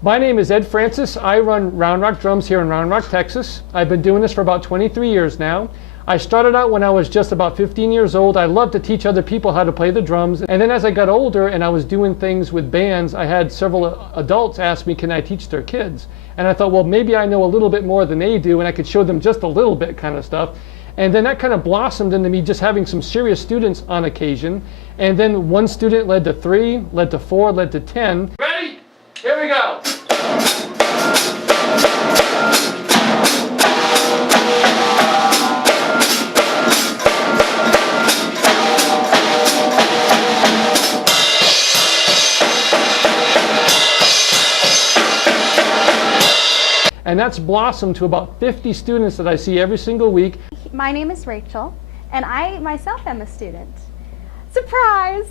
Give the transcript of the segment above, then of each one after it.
My name is Ed Francis. I run Round Rock Drums here in Round Rock, Texas. I've been doing this for about 23 years now. I started out when I was just about 15 years old. I loved to teach other people how to play the drums. And then as I got older and I was doing things with bands, I had several adults ask me, can I teach their kids? And I thought, well, maybe I know a little bit more than they do and I could show them just a little bit kind of stuff. And then that kind of blossomed into me just having some serious students on occasion. And then one student led to 3, led to 4, led to 10. Ready? Here we go. And that's blossomed to about 50 students that I see every single week. My name is Rachel, and I myself am a student. Surprise!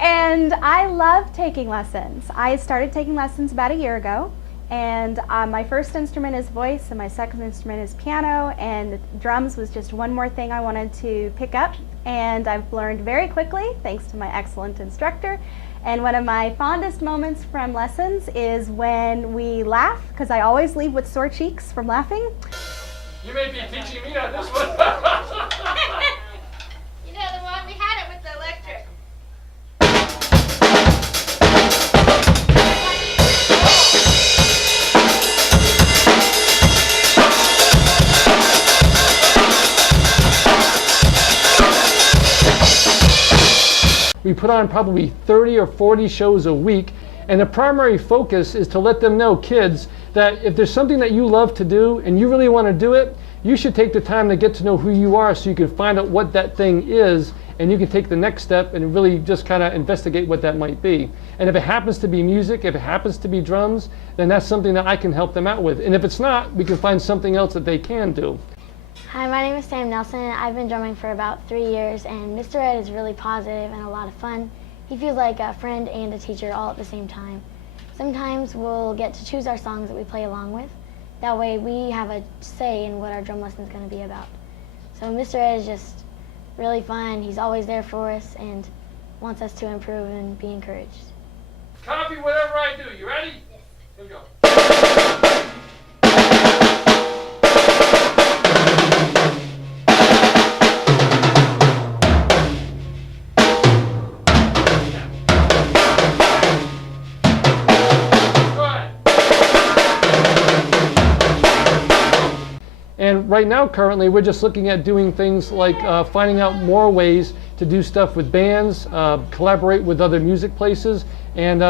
And I love taking lessons. I started taking lessons about a year ago, and my first instrument is voice, and my second instrument is piano, and drums was just one more thing I wanted to pick up, and I've learned very quickly, thanks to my excellent instructor. And one of my fondest moments from lessons is when we laugh, because I always leave with sore cheeks from laughing. You may be teaching me on this one. You know the one, we had it with the electric. We put on probably 30 or 40 shows a week, and the primary focus is to let them know, kids, that if there's something that you love to do and you really want to do it, you should take the time to get to know who you are so you can find out what that thing is, and you can take the next step and really just kind of investigate what that might be. And if it happens to be music, if it happens to be drums, then that's something that I can help them out with. And if it's not, we can find something else that they can do. Hi, my name is Sam Nelson. I've been drumming for about 3 years, and Mr. Ed is really positive and a lot of fun. He feels like a friend and a teacher all at the same time. Sometimes we'll get to choose our songs that we play along with. That way we have a say in what our drum lesson is going to be about. So Mr. Ed is just really fun. He's always there for us and wants us to improve and be encouraged. Copy whatever I do. You ready? Yes. Here we go. And right now, currently, we're just looking at doing things like finding out more ways to do stuff with bands, collaborate with other music places, and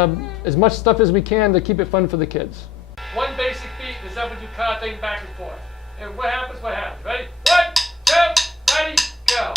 as much stuff as we can to keep it fun for the kids. One basic beat is that we do kind of thing back and forth. And what happens, what happens. Ready? 1, 2, ready, go.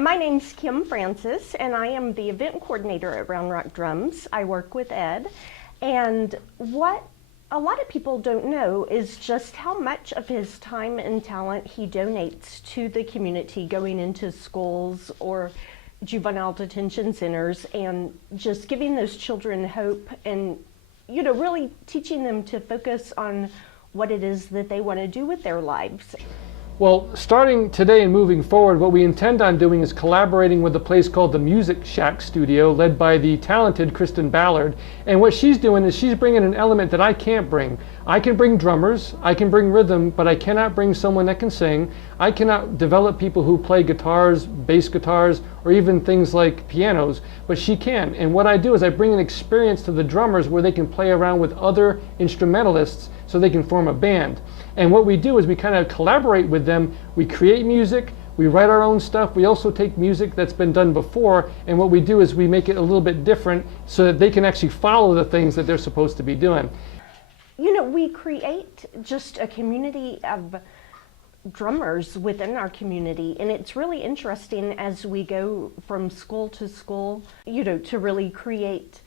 My name's Kim Francis, and I am the event coordinator at Round Rock Drums. I work with Ed, and what a lot of people don't know is just how much of his time and talent he donates to the community, going into schools or juvenile detention centers and just giving those children hope and, you know, really teaching them to focus on what it is that they want to do with their lives. Well, starting today and moving forward, what we intend on doing is collaborating with a place called the Music Shack Studio, led by the talented Kristen Ballard. And what she's doing is she's bringing an element that I can't bring. I can bring drummers, I can bring rhythm, but I cannot bring someone that can sing. I cannot develop people who play guitars, bass guitars, or even things like pianos, but she can. And what I do is I bring an experience to the drummers where they can play around with other instrumentalists so they can form a band. And what we do is we kind of collaborate with them. We create music, we write our own stuff. We also take music that's been done before, and what we do is we make it a little bit different so that they can actually follow the things that they're supposed to be doing. You know, we create just a community of drummers within our community, and it's really interesting as we go from school to school, to really create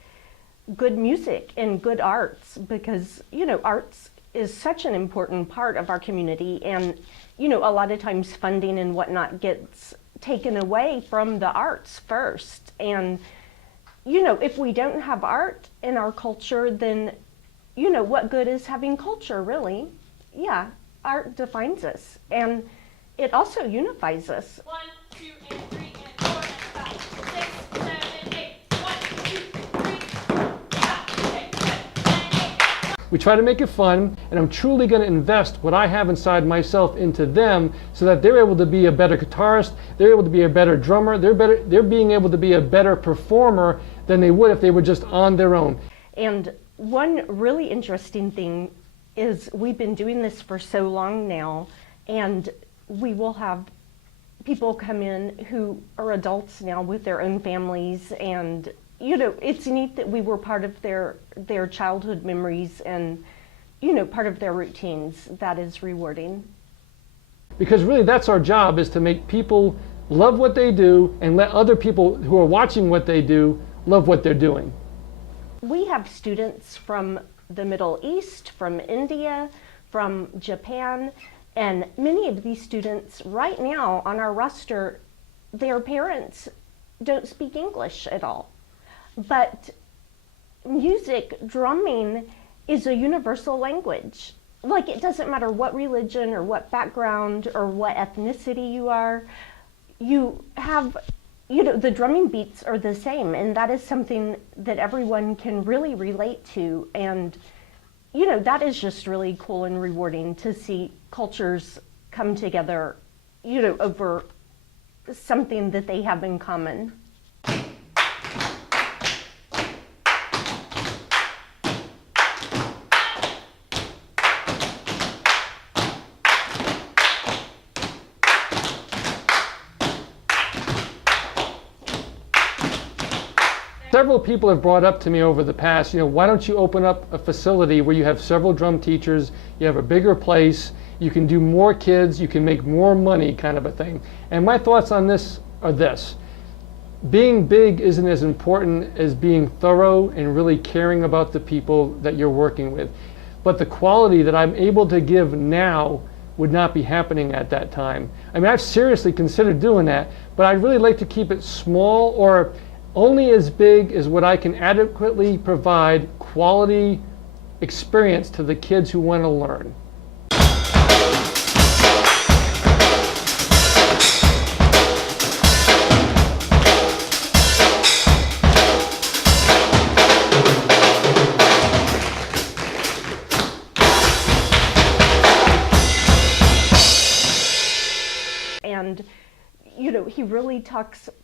good music and good arts, because arts is such an important part of our community, and a lot of times funding and whatnot gets taken away from the arts first. And if we don't have art in our culture, then what good is having culture, really? Yeah, art defines us, and it also unifies us. 1, 2, and 3, and 4, and 5, 6, 7, 8. 1, 2, 3, 4, 5, 6, 7, 8. We try to make it fun, and I'm truly going to invest what I have inside myself into them so that they're able to be a better guitarist, they're able to be a better drummer, they're being able to be a better performer than they would if they were just on their own. And one really interesting thing is we've been doing this for so long now, and we will have people come in who are adults now with their own families, and it's neat that we were part of their childhood memories and part of their routines. That is rewarding. Because really that's our job, is to make people love what they do and let other people who are watching what they do love what they're doing. We have students from the Middle East, from India, from Japan, and many of these students right now on our roster, their parents don't speak English at all. But music, drumming, is a universal language. Like, it doesn't matter what religion or what background or what ethnicity you are, you have, the drumming beats are the same, and that is something that everyone can really relate to. And that is just really cool and rewarding to see cultures come together, over something that they have in common. Several people have brought up to me over the past, why don't you open up a facility where you have several drum teachers, you have a bigger place, you can do more kids, you can make more money, kind of a thing. And my thoughts on this are this: being big isn't as important as being thorough and really caring about the people that you're working with. But the quality that I'm able to give now would not be happening at that time. I mean, I've seriously considered doing that, but I'd really like to keep it small, or only as big as what I can adequately provide quality experience to the kids who want to learn. And he really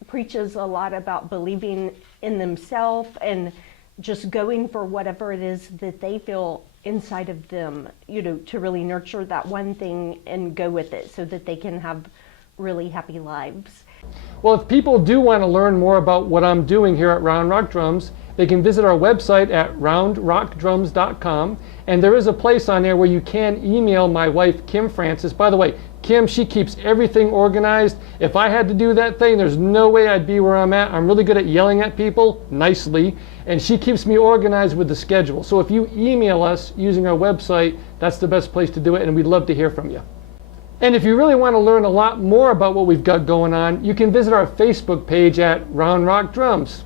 preaches a lot about believing in themselves and just going for whatever it is that they feel inside of them, to really nurture that one thing and go with it so that they can have really happy lives. Well, if people do want to learn more about what I'm doing here at Round Rock Drums, they can visit our website at roundrockdrums.com, and there is a place on there where you can email my wife, Kim Francis. By the way, Kim, she keeps everything organized. If I had to do that thing, there's no way I'd be where I'm at. I'm really good at yelling at people nicely, and she keeps me organized with the schedule. So if you email us using our website, that's the best place to do it, and we'd love to hear from you. And if you really want to learn a lot more about what we've got going on, you can visit our Facebook page at Round Rock Drums.